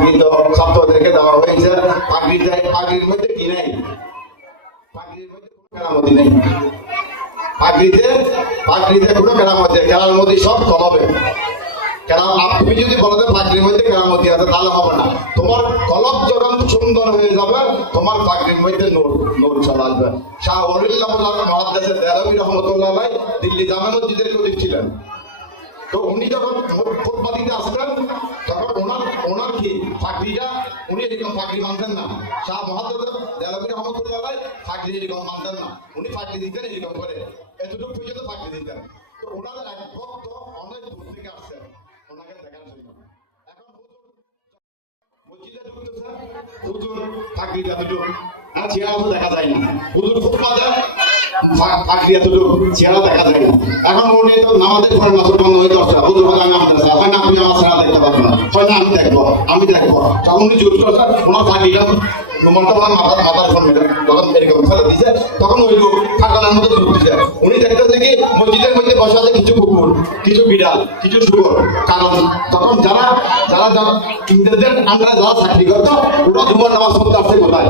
পাগড়ি তো ছাত্রদেরকে দেওয়া হয়েছে। পাগড়ির মধ্যে কি নেই? পাগড়ির মধ্যে কোনো কেরামতি নেই। পাগড়িতে কোনো কেরামতি, খেলার মধ্যে সব কলবে। তুমি যদি বলো যে পাগড়ির মধ্যে কেরামতি আছে, তাহলে হবে না। তোমার কলব যখন সুন্দর হয়ে যাবে, তোমার পাগড়ির মধ্যে নূর চলে আসবে। শাহ ওয়ালিউল্লাহ মুহাদ্দিস দেহলভী রহমাতুল্লাহ আলাইহি দিল্লি জামে মসজিদের খতিব ছিলেন। তো উনি যখন খুতবা দিতে আসতেন, তখন ওনার কি পাগড়িটা, উনি এরকম পাগড়ি মানতেন না। শাহ মুহাদ্দিস দেহলভী রহমাতুল্লাহ আলাইহি পাগড়ি এরকম মানতেন না। উনি পাগড়ি দিতেন এরকম করে, এতটুকু পর্যন্ত পাগড়ি দিতেন। তো ওনাদের এক ভক্ত অনেক দূর থেকে আসছেন ওনাকে দেখার জন্য। এখন মসজিদে ঢুকতেছে, হুজুর পাগড়ি এতটুকু, আর চেহারা তো দেখা যায় না। হুজুর খুতবা দেন, পাগড়ি এতটুকু, চেহারা দেখা যায় না। এখন উনি তো নামাজের পরে মুসলমান হয়ে দশটা, হুজুর বলে আমি আপনার হয় না, আপনি আমার চেহারা দেখতে পারবেন না, হয় না আমি দেখবো। তখন উনি জোর করছে, ওনার পাগড়িটা মাথার সামনে যখন এরকম ফেলে দিছে, তখন ওই লোক ফাঁকালের মধ্যে ঢুকতেছে। উনি দেখতেছে কি মসজিদের মধ্যে বসে আছে কিছু কুকুর, কিছু বিড়াল, কিছু শুকর। কারণ তখন যারা ইংরেজদের আন্ডারে যারা চাকরি করতো, ওরা জুমার নামাজ পড়তে আসছে কোথায়?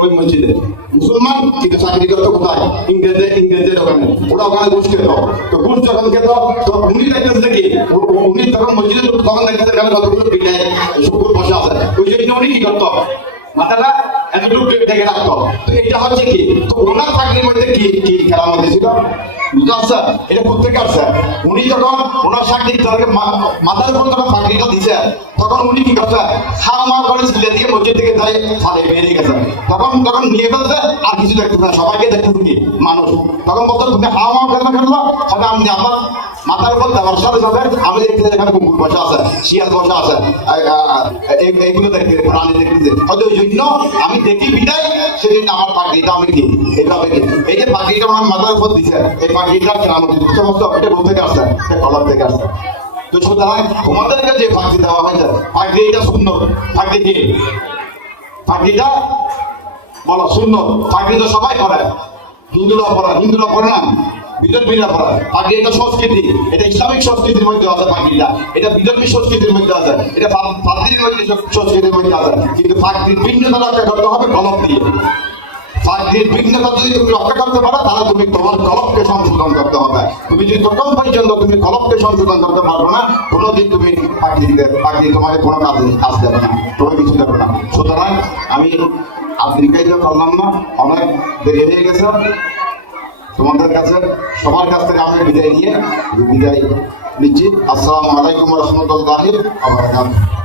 ওই মসজিদে। মুসলমান কিন্তু চাকরি করতো কোথায়? ইংরেজদের ওখানে। ওরা ওখানে ঘুষ খেত। তো ঘুষ যখন খেত, তো উনি দেখতেছে কি উনি তখন মসজিদে তখন দেখতেছে এখানে কতগুলো বিড়াল শুকুর বসে আছে। ওই জন্য উনি কি করতো? মাথাটা এতটুকু দেখে রাখতো। তো এটা হচ্ছে কি, তো ওনার চাকরির মধ্যে কি কেরামতি ছিল? বুঝতে পারছে? এটা কোথেকে আসছে? উনি যখন ওনার চাকরি মাথার উপর যখন চাকরিটা দিছে, তখন উনি কি করছে? খাওয়া করে ছেলে দিয়ে মসজিদ থেকে যাই ছাদে বেরিয়ে গেছে। তখন নিয়ে ফেলছে, আর কিছু দেখতেছে না, সবাইকে দেখতেছে কি মানুষ। তখন বলতো তুমি খাওয়া খেলবো, তবে আমি আমার মাথার উপর দেওয়ার সাথে সাথে আমি দেখতেছি এখানে কুকুর বসে আছে, শিয়াল বসে আছে, এইগুলো দেখতে প্রাণী দেখতেছে। হয়তো ওই জন্য আমি দেখি বিদায়, সেদিন আমার পাখিটা আমি কি এইভাবে কি এই যে পাখিটা আমার মাথার উপর দিচ্ছে, এই পাখিটা কেরামতি সমস্ত এটা কোথা থেকে আসছে? কলার থেকে আসছে। তো সুতরাং তোমাদেরকে যে পাখি দেওয়া হয়েছে, পাখি এটা সুন্দর। পাখি কি? পাখিটা বলো সুন্দর। পাখি তো সবাই করে, হিন্দুরা করে না, বিদর্মীরা করে। পাখি এটা সংস্কৃতি, এটা ইসলামিক সংস্কৃতির মধ্যে আছে। পাখিটা এটা বিদর্মী সংস্কৃতির মধ্যে আছে, এটা পাদ্রীর মধ্যে সংস্কৃতির মধ্যে আছে। কিন্তু পাখির ভিন্নতা রক্ষা করতে হবে কলম দিয়ে। পাখির ভিন্নতা যদি তুমি রক্ষা করতে পারো, তাহলে তুমি তোমার কলমকে সংশোধন করতে হবে। তুমি যদি তখন পর্যন্ত তুমি কলমকে সংশোধন করতে পারবো না, কোনোদিন তুমি পাখি তোমাকে কোনো কাজ দেবে না, কোনো কিছু দেবে না। সুতরাং আমি আফ্রিকায় করলাম না, অনেক দেরি হয়ে গেছে। তোমাদের কাছে সবার কাছ থেকে আমি বিদায় নিচ্ছি। আসসালামু আলাইকুম ওয়া রাহমাতুল্লাহি ওয়া বারাকাতুহু।